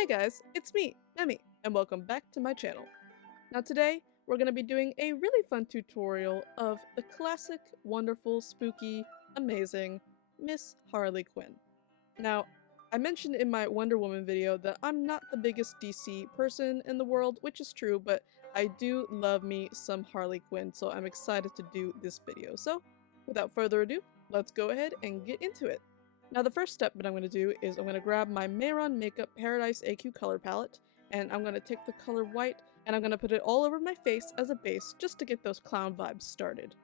Hey guys, it's me, Memi, and welcome back to my channel. Now today, we're going to be doing a really fun tutorial of the classic, wonderful, spooky, amazing Miss Harley Quinn. Now, I mentioned in my Wonder Woman video that I'm not the biggest DC person in the world, which is true, but I do love me some Harley Quinn, so I'm excited to do this video. So, without further ado, let's go ahead and get into it. Now the first step that I'm going to do is I'm going to grab my Mayron Makeup Paradise AQ color palette, and I'm going to take the color white, and I'm going to put it all over my face as a base just to get those clown vibes started.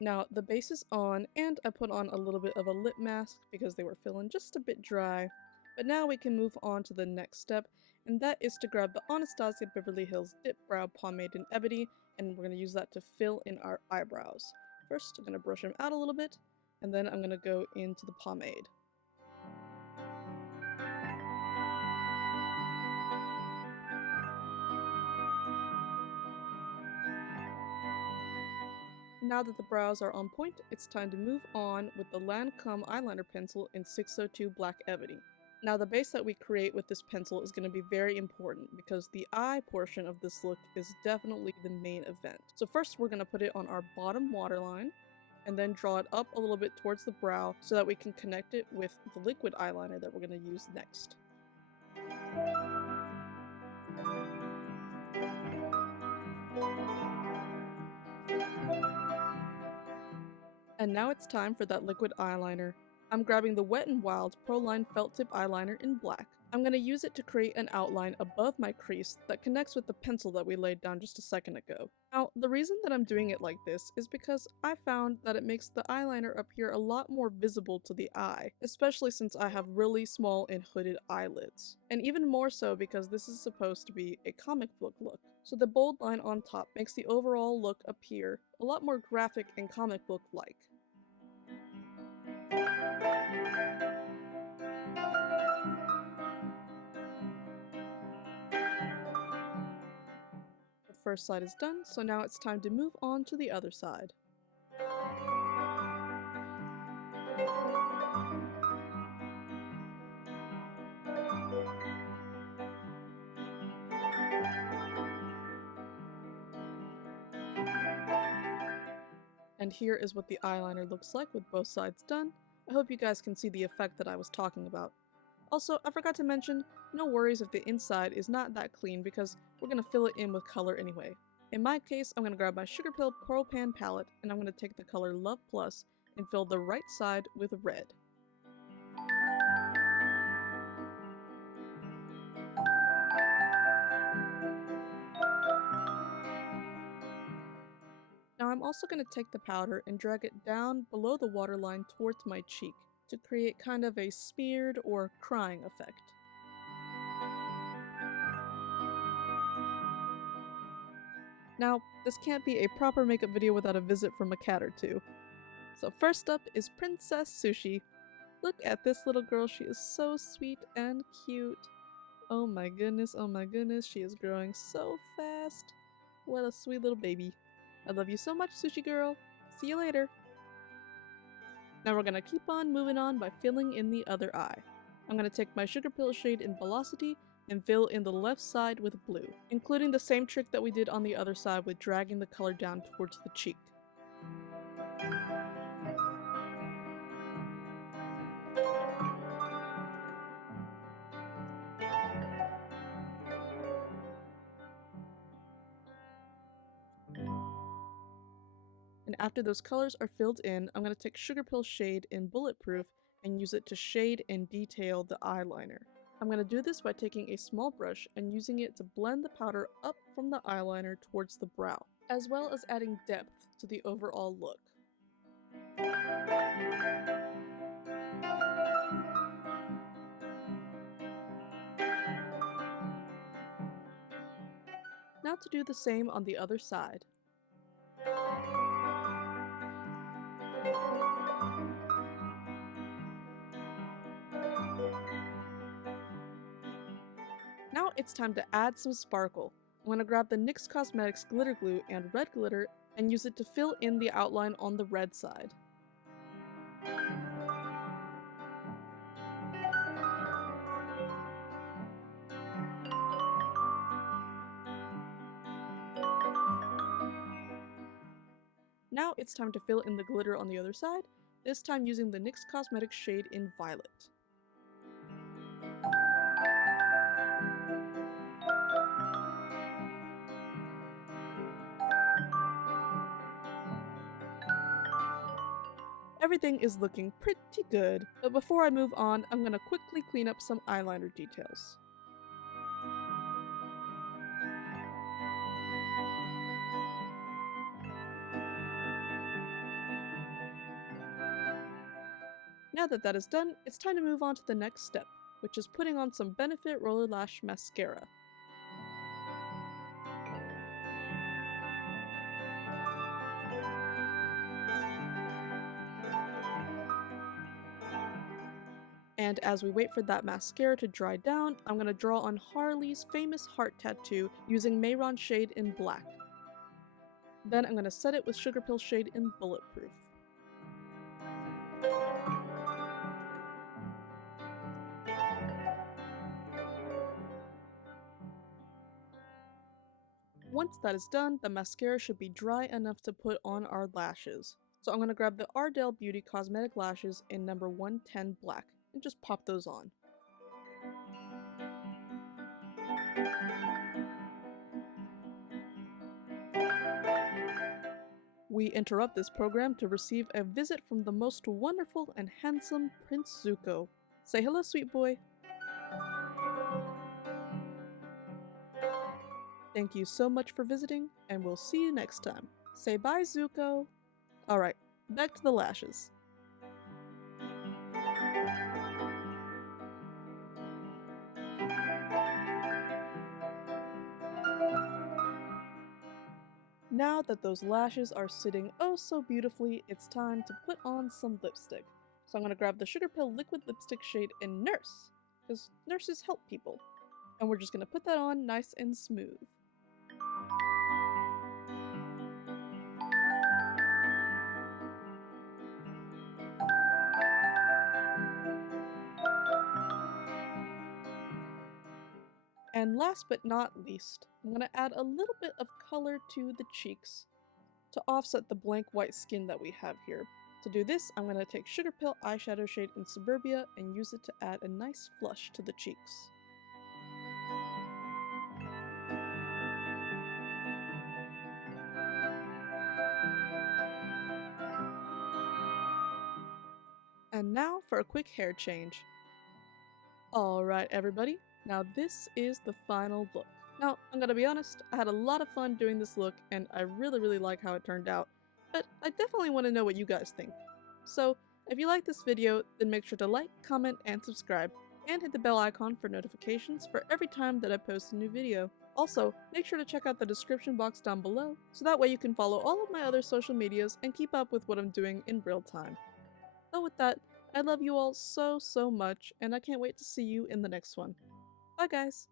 Now the base is on, and I put on a little bit of a lip mask because they were feeling just a bit dry. But now we can move on to the next step, and that is to grab the Anastasia Beverly Hills Dip Brow Pomade in Ebony, and we're going to use that to fill in our eyebrows. First, I'm going to brush them out a little bit, and then I'm going to go into the pomade. Now that the brows are on point, it's time to move on with the Lancome eyeliner pencil in 602 Black Ebony. Now the base that we create with this pencil is going to be very important because the eye portion of this look is definitely the main event. So first we're going to put it on our bottom waterline and then draw it up a little bit towards the brow so that we can connect it with the liquid eyeliner that we're going to use next. And now it's time for that liquid eyeliner. I'm grabbing the Wet n Wild Pro Line Felt Tip Eyeliner in black. I'm going to use it to create an outline above my crease that connects with the pencil that we laid down just a second ago. Now, the reason that I'm doing it like this is because I found that it makes the eyeliner appear a lot more visible to the eye, especially since I have really small and hooded eyelids. And even more so because this is supposed to be a comic book look. So the bold line on top makes the overall look appear a lot more graphic and comic book-like. The first side is done, so now it's time to move on to the other side. And here is what the eyeliner looks like with both sides done. I hope you guys can see the effect that I was talking about. Also, I forgot to mention, no worries if the inside is not that clean because we're going to fill it in with color anyway. In my case, I'm going to grab my Sugarpill Pearl Pan palette and I'm going to take the color Love Plus and fill the right side with red. Now I'm also going to take the powder and drag it down below the waterline towards my cheek to create kind of a smeared or crying effect. Now, this can't be a proper makeup video without a visit from a cat or two. So first up is Princess Sushi. Look at this little girl, she is so sweet and cute. Oh my goodness, she is growing so fast. What a sweet little baby. I love you so much, Sushi girl. See you later. Now we're gonna keep on moving on by filling in the other eye. I'm gonna take my Sugarpill shade in Velocity and fill in the left side with blue, including the same trick that we did on the other side with dragging the color down towards the cheek. And after those colors are filled in, I'm going to take Sugarpill shade in Bulletproof and use it to shade and detail the eyeliner. I'm going to do this by taking a small brush and using it to blend the powder up from the eyeliner towards the brow, as well as adding depth to the overall look. Now to do the same on the other side. Now it's time to add some sparkle. I'm going to grab the NYX Cosmetics glitter glue and red glitter and use it to fill in the outline on the red side. Now it's time to fill in the glitter on the other side, this time using the NYX Cosmetics shade in Violet. Everything is looking pretty good, but before I move on, I'm gonna quickly clean up some eyeliner details. Now that that is done, it's time to move on to the next step, which is putting on some Benefit Roller Lash Mascara. And as we wait for that mascara to dry down, I'm going to draw on Harley's famous heart tattoo using Mayron shade in black. Then I'm going to set it with Sugar Pill shade in Bulletproof. Once that is done, the mascara should be dry enough to put on our lashes. So I'm going to grab the Ardell Beauty Cosmetic Lashes in number 110 black and just pop those on. We interrupt this program to receive a visit from the most wonderful and handsome Prince Zuko. Say hello, sweet boy. Thank you so much for visiting, and we'll see you next time. Say bye, Zuko. Alright, back to the lashes. Now that those lashes are sitting oh so beautifully, it's time to put on some lipstick. So I'm going to grab the Sugar Pill Liquid Lipstick shade in Nurse, because nurses help people. And we're just going to put that on nice and smooth. And last but not least, I'm going to add a little bit of color to the cheeks to offset the blank white skin that we have here. To do this, I'm going to take Sugar Pill eyeshadow shade in Suburbia and use it to add a nice flush to the cheeks. And now for a quick hair change. Alright everybody, now this is the final look. Now, I'm gonna be honest, I had a lot of fun doing this look and I really like how it turned out, but I definitely want to know what you guys think. So, if you like this video, then make sure to like, comment, and subscribe, and hit the bell icon for notifications for every time that I post a new video. Also, make sure to check out the description box down below, so that way you can follow all of my other social medias and keep up with what I'm doing in real time. So with that, I love you all so much, and I can't wait to see you in the next one. Bye guys!